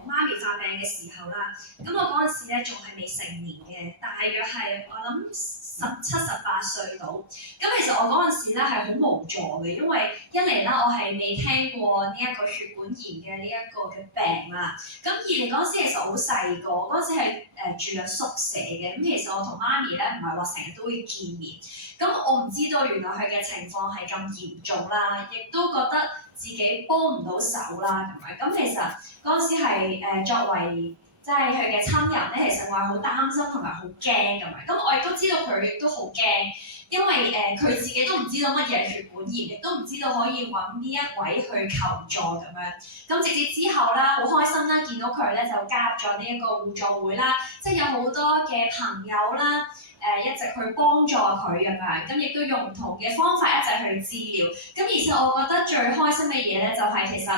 我媽咪發病嘅時候啦，咁我嗰陣時咧仲係未成年嘅，大約係我諗17、18歲到。咁其實我嗰陣時咧係好無助嘅，因為一嚟啦我係未聽過呢一個血管炎嘅呢一個嘅病啦，咁二嚟嗰陣時其實我好細個，嗰陣時係住喺宿舍嘅，咁其實我同媽咪咧唔係話成日都會見面，咁我唔知道原來佢嘅情況係咁嚴重啦，亦都覺得自己幫唔到手啦咁樣，咁其實嗰陣時係作為即係佢嘅親人咧，其實我係好擔心同埋好驚咁樣，咁我亦都知道佢亦都好驚，因為佢自己都唔知道乜嘢係血管炎，亦都唔知道可以揾呢一位去求助咁樣。咁直至之後啦，好開心啦，見到佢咧就加入咗呢一個互助會啦，即係有好多嘅朋友啦。一直去幫助佢咁樣，咁亦都用唔同嘅方法一齊去治療。咁而且我覺得最開心嘅嘢咧，就係其實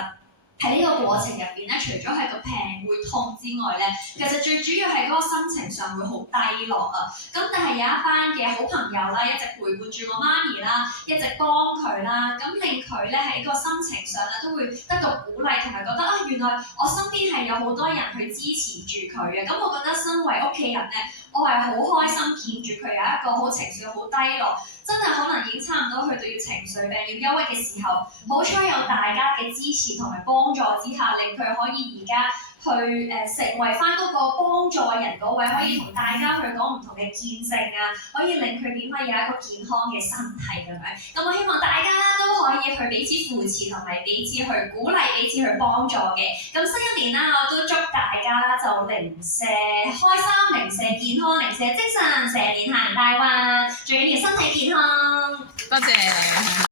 喺呢個過程入邊咧，除咗係個病會痛之外咧，其實最主要係嗰個心情上會好低落啊。咁但係有一班嘅好朋友啦，一直陪伴住我媽咪啦，一直幫佢啦，咁令佢咧喺個心情上咧都會得到鼓勵，同埋覺得啊，原來我身邊係有好多人去支持住佢嘅。咁我覺得身為屋企人咧，我係好開心見住佢有一個好情緒好低落，真係可能已經差唔多去到要情緒病要憂鬱嘅時候，好彩有大家嘅支持同埋幫助之下，令佢可以而家去成為翻嗰個幫助人嗰位，可以同大家去講唔同嘅見證啊，可以令佢點可以有一個健康嘅身體咁樣。咁我希望大家都可以去彼此扶持同埋彼此去鼓勵、彼此去幫助嘅。咁新一年啦，我都祝大家啦就零舍開心、零舍健康、零舍精神，成年行大運，最緊要身體健康。多謝。